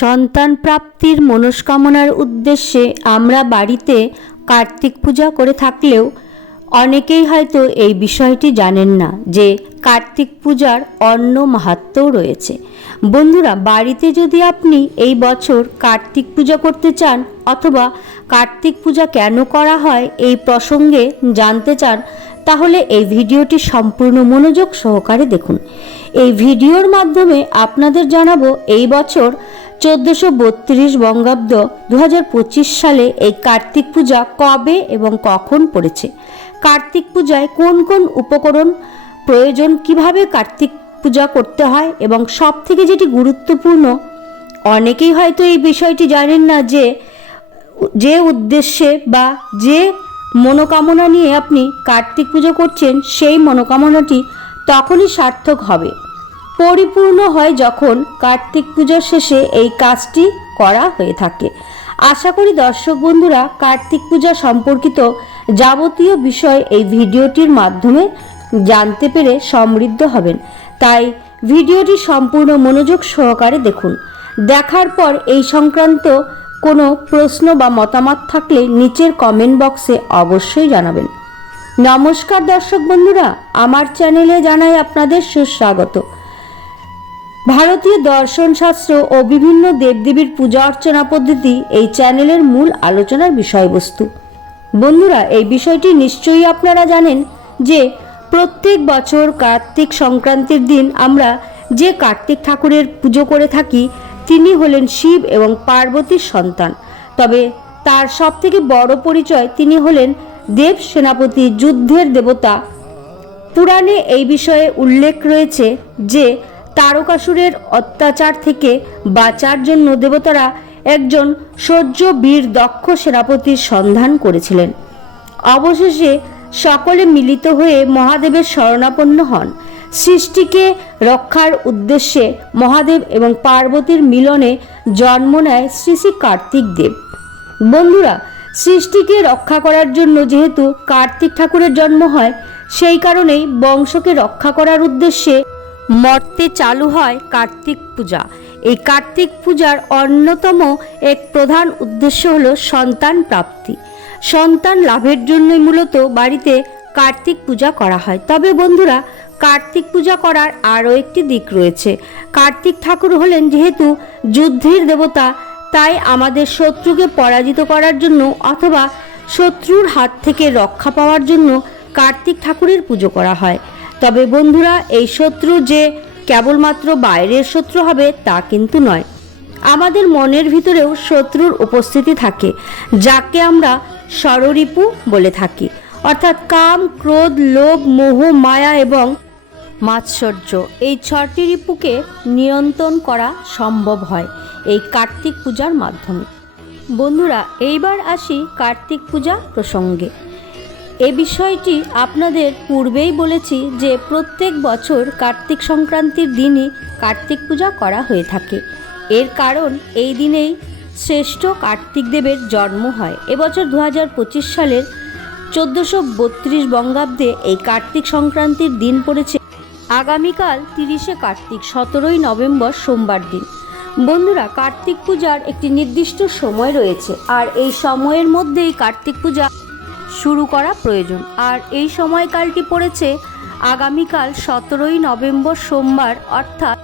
সন্তান প্রাপ্তির মনস্কামনার উদ্দেশ্যে আমরা বাড়িতে কার্তিক পূজা করে থাকলেও অনেকেই হয়তো এই বিষয়টি জানেন না যে কার্তিক পূজার অন্য মাহাত্ম্যও রয়েছে। বন্ধুরা, বাড়িতে যদি আপনি এই বছর কার্তিক পূজা করতে চান অথবা কার্তিক পূজা কেন করা হয় এই প্রসঙ্গে জানতে চান, তাহলে এই ভিডিওটি সম্পূর্ণ মনোযোগ সহকারে দেখুন। এই ভিডিওর মাধ্যমে আপনাদের জানাব এই বছর চোদ্দোশো বত্রিশ বঙ্গাব্দ দু হাজার পঁচিশ সালে এই কার্তিক পূজা কবে এবং কখন পড়েছে? কার্তিক পূজায় কোন কোন উপকরণ প্রয়োজন? কীভাবে কার্তিক পূজা করতে হয়? এবং সব থেকে যেটি গুরুত্বপূর্ণ, অনেকেই হয়তো এই বিষয়টি জানেন না যে যে উদ্দেশ্যে বা যে মনোকামনা নিয়ে আপনি কার্তিক পুজো করছেন, সেই মনোকামনাটি তখনই সার্থক হবে। পরিপূর্ণ হয় যখন কার্তিক পুজোর শেষে এই কাজটি করা হয়ে থাকে। আশা করি দর্শক বন্ধুরা কার্তিক পূজা সম্পর্কিত যাবতীয় বিষয় এই ভিডিওটির মাধ্যমে জানতে পেরে সমৃদ্ধ হবেন। তাই ভিডিওটি সম্পূর্ণ মনোযোগ সহকারে দেখুন। দেখার পর এই সংক্রান্ত কোনো প্রশ্ন বা মতামত থাকলে নিচের কমেন্ট বক্সে অবশ্যই জানাবেন। নমস্কার দর্শক বন্ধুরা, আমার চ্যানেলে জানাই আপনাদের সুস্বাগত। ভারতীয় দর্শন শাস্ত্র ও বিভিন্ন দেবদেবীর পূজা অর্চনা পদ্ধতি এই চ্যানেলের মূল আলোচনার বিষয়বস্তু। বন্ধুরা, এই বিষয়টি নিশ্চয়ই আপনারা জানেন যে প্রত্যেক বছর কার্তিক সংক্রান্তির দিন আমরা যে কার্তিক ঠাকুরের পুজো করে থাকি, তিনি হলেন শিব এবং পার্বতীর সন্তান। তবে তার সবথেকে বড় পরিচয় তিনি হলেন দেব সেনাপতি যুদ্ধের দেবতা। পুরাণে এই বিষয়ে উল্লেখ রয়েছে যে তারকাসুরের অত্যাচার থেকে বাঁচার জন্য দেবতারা একজন সহ্য বীর দক্ষ সেনাপতির সন্ধান করেছিলেন। অবশেষে সকলে মিলিত হয়ে মহাদেবের শরণাপন্ন হন। সৃষ্টিকে রক্ষার উদ্দেশ্যে মহাদেব এবং পার্বতীর মিলনে জন্ম নেয় শ্রী শ্রী কার্তিক দেব। বন্ধুরা, সৃষ্টিকে রক্ষা করার জন্য যেহেতু কার্তিক ঠাকুরের জন্ম হয়, সেই কারণেই বংশকে রক্ষা করার উদ্দেশ্যে মর্তে চালু হয় কার্তিক পূজা। এই কার্তিক পূজার অন্যতম এক প্রধান উদ্দেশ্য হল সন্তান প্রাপ্তি। সন্তান লাভের জন্যই মূলত বাড়িতে কার্তিক পূজা করা হয়। তবে বন্ধুরা, কার্তিক পূজা করার আরও একটি দিক রয়েছে। কার্তিক ঠাকুর হলেন যেহেতু যুদ্ধের দেবতা, তাই আমাদের শত্রুকে পরাজিত করার জন্য অথবা শত্রুর হাত থেকে রক্ষা পাওয়ার জন্য কার্তিক ঠাকুরের পুজো করা হয়। তবে বন্ধুরা, এই শত্রু যে কেবলমাত্র বাইরের শত্রু হবে তা কিন্তু নয়। আমাদের মনের ভিতরেও শত্রুর উপস্থিতি থাকে, যাকে আমরা ষড়রিপু বলে থাকি। অর্থাৎ কাম, ক্রোধ, লোভ, মোহ, মায়া এবং মাৎসর্য, এই ছটি রিপুকে নিয়ন্ত্রণ করা সম্ভব হয় এই কার্তিক পূজার মাধ্যমে। বন্ধুরা, এইবার আসি কার্তিক পূজা প্রসঙ্গে। এ বিষয়টি আপনাদের পূর্বেই বলেছি যে প্রত্যেক বছর কার্তিক সংক্রান্তির দিনই কার্তিক পূজা করা হয়ে থাকে। এর কারণ এই দিনেই শ্রেষ্ঠ কার্তিক দেবের জন্ম হয়। এবছর দু হাজার পঁচিশ সালের চোদ্দোশো বত্রিশ বঙ্গাব্দে এই কার্তিক সংক্রান্তির দিন পড়েছে। আগামীকাল তিরিশে কার্তিক, সতেরোই নভেম্বর সোমবার দিন। বন্ধুরা, কার্তিক পূজার একটি নির্দিষ্ট সময় রয়েছে। আর এই সময়ের মধ্যেই কার্তিক পূজা শুরু করা প্রয়োজন। আর এই সময়কালটি পড়েছে আগামীকাল সতেরোই নভেম্বর সোমবার, অর্থাৎ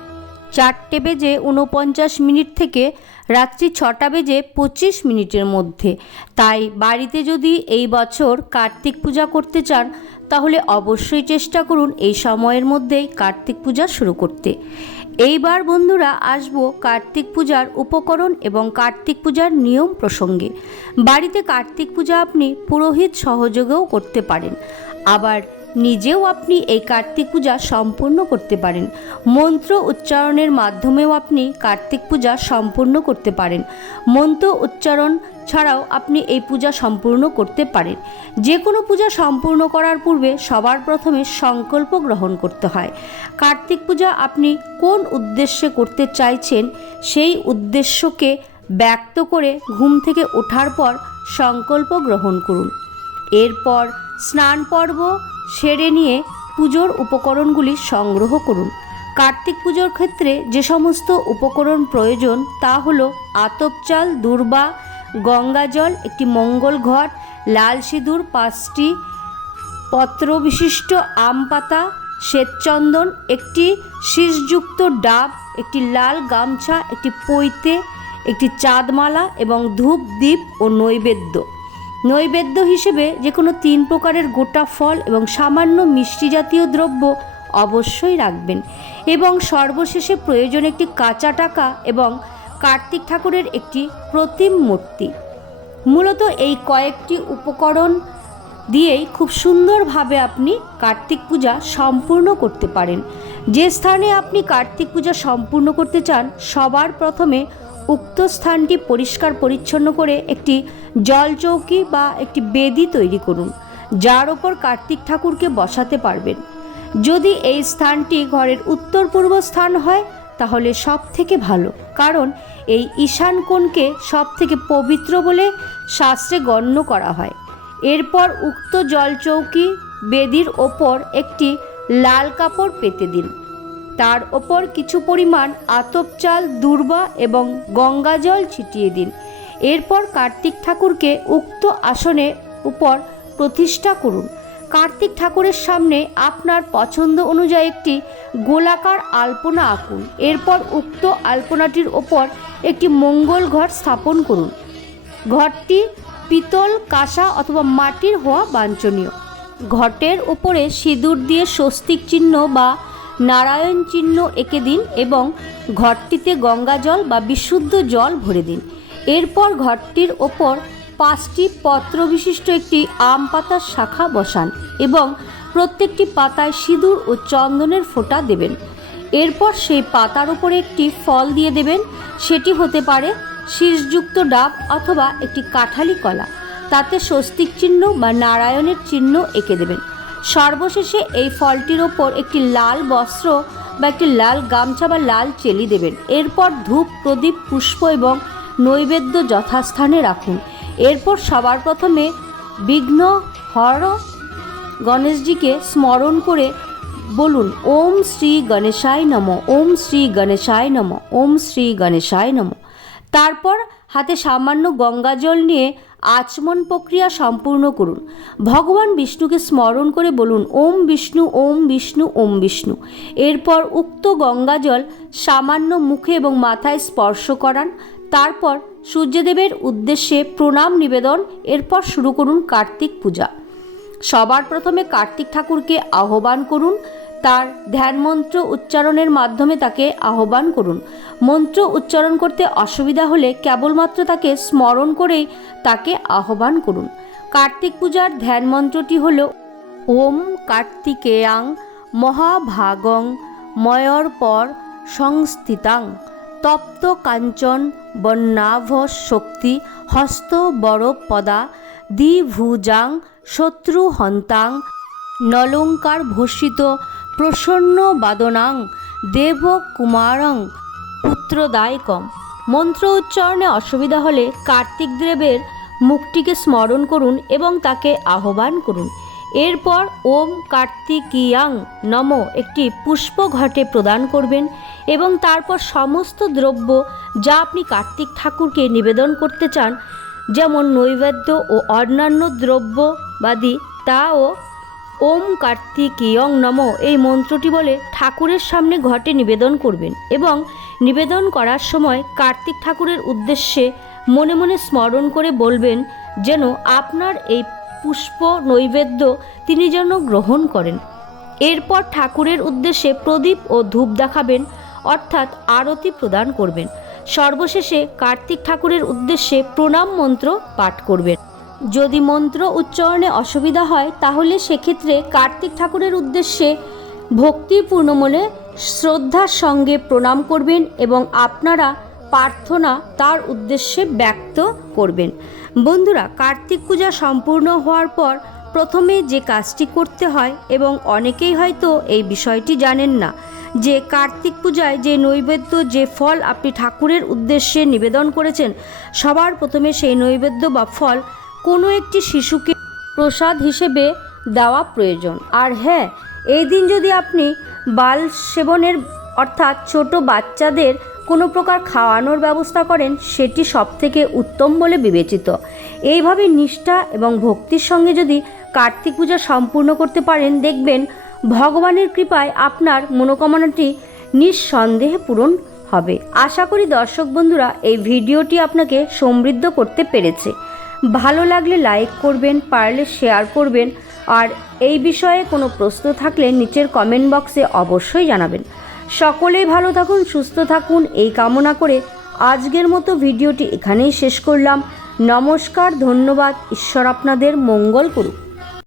চারটে বেজে উনপঞ্চাশ মিনিট থেকে রাত্রি ছটা বেজে পঁচিশ মিনিটের মধ্যে। তাই বাড়িতে যদি এই বছর কার্তিক পূজা করতে চান, তাহলে অবশ্যই চেষ্টা করুন এই সময়ের মধ্যেই কার্তিক পূজা শুরু করতে। এইবার বন্ধুরা আসব কার্তিক পূজার উপকরণ এবং কার্তিক পূজার নিয়ম প্রসঙ্গে। বাড়িতে কার্তিক পূজা আপনি পুরোহিত সহযোগেও করতে পারেন। আবার নিজেও আপনি এই কার্তিক পূজা সম্পূর্ণ করতে পারেন। মন্ত্র উচ্চারণের মাধ্যমেও আপনি কার্তিক পূজা সম্পূর্ণ করতে পারেন। মন্ত্র উচ্চারণ ছাড়াও আপনি এই পূজা সম্পূর্ণ করতে পারেন। যে কোনো পূজা সম্পূর্ণ করার পূর্বে সবার প্রথমে সংকল্প গ্রহণ করতে হয়। কার্তিক পূজা আপনি কোন উদ্দেশ্যে করতে চাইছেন, সেই উদ্দেশ্যকে ব্যক্ত করে ঘুম থেকে ওঠার পর সংকল্প গ্রহণ করুন। এরপর স্নান পর্ব সেরে নিয়ে পুজোর উপকরণগুলি সংগ্রহ করুন। কার্তিক পুজোর ক্ষেত্রে যে সমস্ত উপকরণ প্রয়োজন তা হলো আতপ চাল, দূর্বা, গঙ্গা জল, একটি মঙ্গল ঘট, লাল সিঁদুর, পাঁচটি পত্রবিশিষ্ট আম পাতা, শ্বেতচন্দন, একটি শীষযুক্ত ডাব, একটি লাল গামছা, একটি পৈতে, একটি চাঁদমালা এবং ধূপ দ্বীপ ও নৈবেদ্য। নৈবেদ্য হিসেবে যে কোনো তিন প্রকারের গোটা ফল এবং সামান্য মিষ্টি জাতীয় দ্রব্য অবশ্যই রাখবেন এবং সর্বশেষে প্রয়োজন একটি কাঁচা টাকা এবং কার্তিক ঠাকুরের একটি প্রতিম মূর্তি। মূলত এই কয়েকটি উপকরণ দিয়েই খুব সুন্দরভাবে আপনি কার্তিক পূজা সম্পূর্ণ করতে পারেন। যে স্থানে আপনি কার্তিক পূজা সম্পূর্ণ করতে চান, সবার প্রথমে উক্ত স্থানটি পরিষ্কার পরিচ্ছন্ন করে একটি জলচৌকি বা একটি বেদি তৈরি করুন, যার ওপর কার্তিক ঠাকুরকে বসাতে পারবেন। যদি এই স্থানটি ঘরের উত্তর পূর্ব স্থান হয়, তাহলে সব থেকে ভালো, কারণ এই ঈশান কোণকে সব থেকে পবিত্র বলে শাস্ত্রে গণ্য করা হয়। এরপর উক্ত জলচৌকি, বেদির ওপর একটি লাল কাপড় পেতে দিন। তার ওপর কিছু পরিমাণ আতপ চাল, দূর্বা এবং গঙ্গা জল ছিটিয়ে দিন। এরপর কার্তিক ঠাকুরকে উক্ত আসনে উপর প্রতিষ্ঠা করুন। কার্তিক ঠাকুরের সামনে আপনার পছন্দ অনুযায়ী একটি গোলাকার আলপনা আঁকুন। এরপর উক্ত আলপনাটির ওপর একটি মঙ্গল ঘর স্থাপন করুন। ঘরটি পিতল, কাঁসা অথবা মাটির হওয়া বাঞ্ছনীয়। ঘটের উপরে সিঁদুর দিয়ে স্বস্তিক চিহ্ন বা নারায়ণ চিহ্ন এঁকে দিন এবং ঘরটিতে গঙ্গা জল বা বিশুদ্ধ জল ভরে দিন। এরপর ঘরটির ওপর পাঁচটি পত্র বিশিষ্ট একটি আম পাতার শাখা বসান এবং প্রত্যেকটি পাতায় সিঁদুর ও চন্দনের ফোঁটা দেবেন। এরপর সেই পাতার উপরে একটি ফল দিয়ে দেবেন। সেটি হতে পারে শীষযুক্ত ডাব অথবা একটি কাঠালি কলা। তাতে স্বস্তিক চিহ্ন বা নারায়ণের চিহ্ন এঁকে দেবেন। সর্বশেষে এই ফলটির ওপর একটি লাল বস্ত্র বা একটি লাল গামছা বা লাল চেলি দেবেন। এরপর ধূপ, প্রদীপ, পুষ্প এবং নৈবেদ্য যথাস্থানে রাখুন। এরপর সবার প্রথমে বিঘ্ন হর গণেশজিকে স্মরণ করে বলুন, ওম শ্রী গণেশায় নম, ওম শ্রী গণেশায় নম, ওম শ্রী গণেশায় নম। তারপর হাতে সামান্য গঙ্গা জল নিয়ে আচমন প্রক্রিয়া সম্পূর্ণ করুন। ভগবান বিষ্ণুকে স্মরণ করে বলুন, ওম বিষ্ণু ওম বিষ্ণু ওম বিষ্ণু। এরপর উক্ত গঙ্গা জল সামান্য মুখে এবং মাথায় স্পর্শ করান। তারপর সূর্যদেবের উদ্দেশ্যে প্রণাম নিবেদন, এরপর শুরু করুন কার্তিক পূজা। সবার প্রথমে কার্তিক ঠাকুরকে আহ্বান করুন তার ধ্যান মন্ত্র উচ্চারণের মাধ্যমে তাকে আহ্বান করুন। মন্ত্র উচ্চারণ করতে অসুবিধা হলে কেবলমাত্র তাকে স্মরণ করেই তাকে আহ্বান করুন। কার্তিক পূজার ধ্যান মন্ত্রটি হল, ওম কার্তিকেয়াং মহাভাগং ময়র পর সংস্থিতাং তপ্ত কাঞ্চন বন্যাভ শক্তি হস্ত বড় পদা দ্বিভুজাং শত্রু হন্তাং নলঙ্কার ভূষিত প্রসন্ন বাদনাং দেব কুমারং পুত্রদায়কম। মন্ত্র উচ্চারণে অসুবিধা হলে কার্তিক দেবের মুখটিকে স্মরণ করুন এবং তাকে আহ্বান করুন। এরপর ওম কার্তিকিয়াং নম একটি পুষ্প ঘটে প্রদান করবেন এবং তারপর সমস্ত দ্রব্য যা আপনি কার্তিক ঠাকুরকে নিবেদন করতে চান, যেমন নৈবেদ্য ও অন্যান্য দ্রব্যবাদী তাও ওম কার্তিকীয়ং নম এই মন্ত্রটি বলে ঠাকুরের সামনে ঘটে নিবেদন করবেন এবং নিবেদন করার সময় কার্তিক ঠাকুরের উদ্দেশ্যে মনে মনে স্মরণ করে বলবেন যেন আপনার এই পুষ্প নৈবেদ্য তিনি যেন গ্রহণ করেন। এরপর ঠাকুরের উদ্দেশ্যে প্রদীপ ও ধূপ দেখাবেন, অর্থাৎ আরতি প্রদান করবেন। সর্বশেষে কার্তিক ঠাকুরের উদ্দেশ্যে প্রণাম মন্ত্র পাঠ করবেন। যদি মন্ত্র উচ্চারণে অসুবিধা হয়, তাহলে সেক্ষেত্রে কার্তিক ঠাকুরের উদ্দেশ্যে ভক্তিপূর্ণ মনে শ্রদ্ধার সঙ্গে প্রণাম করবেন এবং আপনারা প্রার্থনা তার উদ্দেশ্যে ব্যক্ত করবেন। বন্ধুরা, কার্তিক পূজা সম্পূর্ণ হওয়ার পর প্রথমে যে কাজটি করতে হয় এবং অনেকেই হয়তো এই বিষয়টি জানেন না, যে কার্তিক পূজায় যে নৈবেদ্য, যে ফল আপনি ঠাকুরের উদ্দেশ্যে নিবেদন করেছেন, সবার প্রথমে সেই নৈবেদ্য বা ফল কোনো একটি শিশুকে প্রসাদ হিসেবে দেওয়া প্রয়োজন। আর হ্যাঁ এই দিন যদি আপনি বাল সেবনের, অর্থাৎ ছোট বাচ্চাদের কোনো প্রকার খাওয়ানোর ব্যবস্থা করেন, সেটি সবথেকে উত্তম বলে বিবেচিত। এইভাবে নিষ্ঠা এবং ভক্তির সঙ্গে যদি কার্তিক পূজা সম্পূর্ণ করতে পারেন, দেখবেন ভগবানের কৃপায় আপনার মনোকামনাটি নিঃসন্দেহে পূরণ হবে। আশা করি দর্শক বন্ধুরা, এই ভিডিওটি আপনাকে সমৃদ্ধ করতে পেরেছে। ভালো লাগলে লাইক করবেন, পারলে শেয়ার করবেন, আর এই বিষয়ে কোনো প্রশ্ন থাকলে নিচের কমেন্ট বক্সে অবশ্যই জানাবেন। সকলেই ভালো থাকুন, সুস্থ থাকুন, এই কামনা করে আজকের মতো ভিডিওটি এখানেই শেষ করলাম। নমস্কার, ধন্যবাদ, ঈশ্বর আপনাদের মঙ্গল করুক।